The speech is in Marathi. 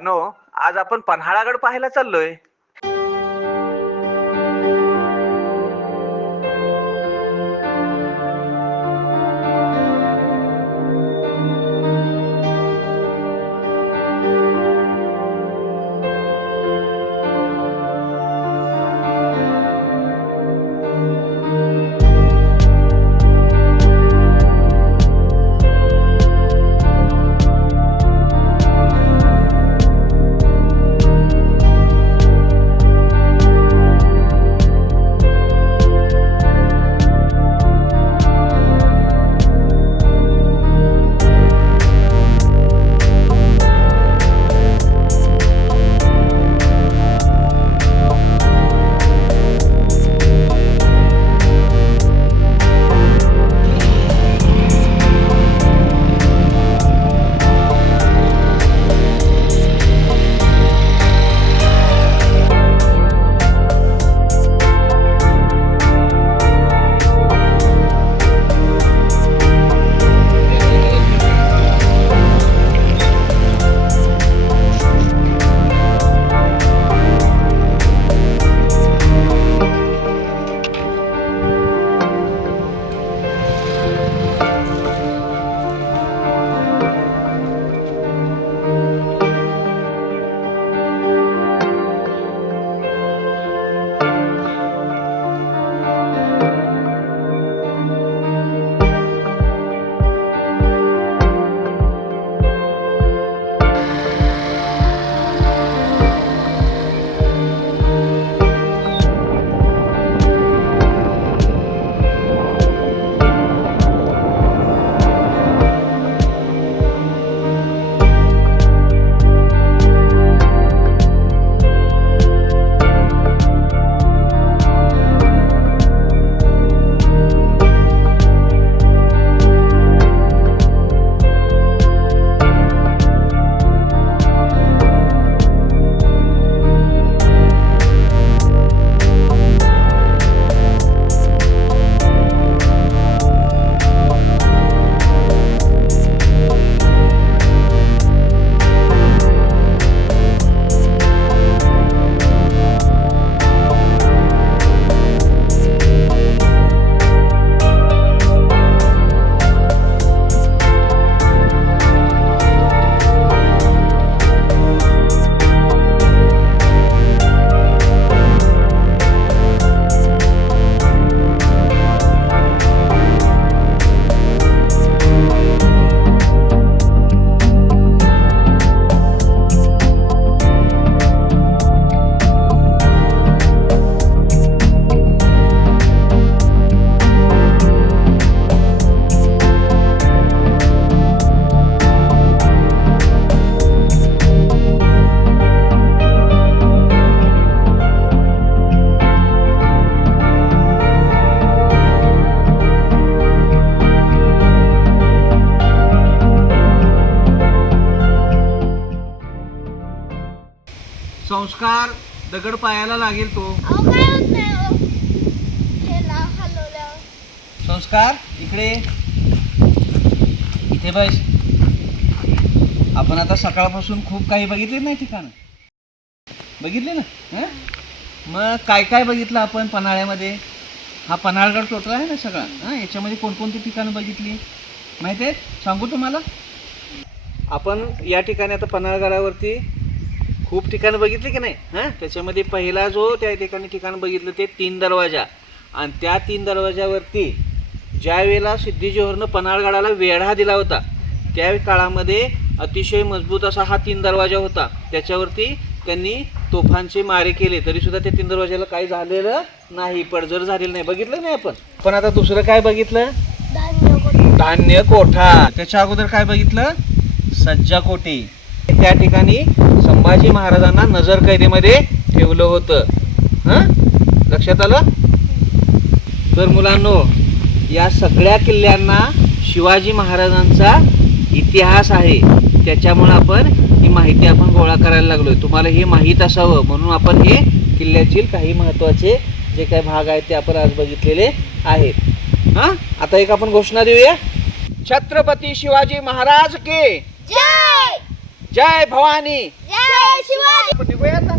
मुलांनो, आज आपण पन्हाळागड पाहायला चाललोय. संस्कार दगड पायाला लागेल तो. काय होत नाही हो. ह्याला हलवल्यावर. संस्कार इकडे इथे बस. आपण आता सकाळपासून खूप काही बघितले नाही ठिकाण बघितले ना. मग काय काय बघितलं आपण पन्हाळ्यामध्ये. हा पन्हाळगड टोटल आहे ना सगळा. याच्यामध्ये कोणकोणती ठिकाणं बघितली माहिती आहे सांगू तुम्हाला. आपण या ठिकाणी आता पन्हाळगडावरती खूप ठिकाणं बघितली की नाही. त्याच्यामध्ये पहिला जो त्या ठिकाणी ठिकाण बघितलं ते 3 दरवाजा. आणि त्या 3 दरवाजावरती ज्या वेळेला सिद्धी जोहरनं पन्हाळगडाला वेढा दिला होता त्या काळामध्ये अतिशय मजबूत असा हा 3 दरवाजा होता. त्याच्यावरती त्यांनी तोफांचे मारे केले तरीसुद्धा त्या 3 दरवाजाला काही झालेलं नाही, पडझड झालेलं नाही. बघितलं नाही आपण. पण आता दुसरं काय बघितलं. धान्य कोठा. त्याच्या अगोदर काय बघितलं. सज्जा कोठी. त्या ठिकाणी संभाजी महाराजांना नजर कैदेमध्ये ठेवलं होतं. लक्षात आलं. तर मुलांनो, या सगळ्या किल्ल्यांना शिवाजी महाराजांचा इतिहास आहे. त्याच्यामुळे आपण ही माहिती आपण गोळा करायला लागलोय. तुम्हाला हे माहीत असावं म्हणून आपण हे किल्ल्यातील काही महत्त्वाचे जे काही भाग आहेत ते आपण आज बघितलेले आहेत. आता एक आपण घोषणा देऊया. छत्रपती शिवाजी महाराज के जय. जय भवानी. जय शिवाजी. आपण निघूया आता.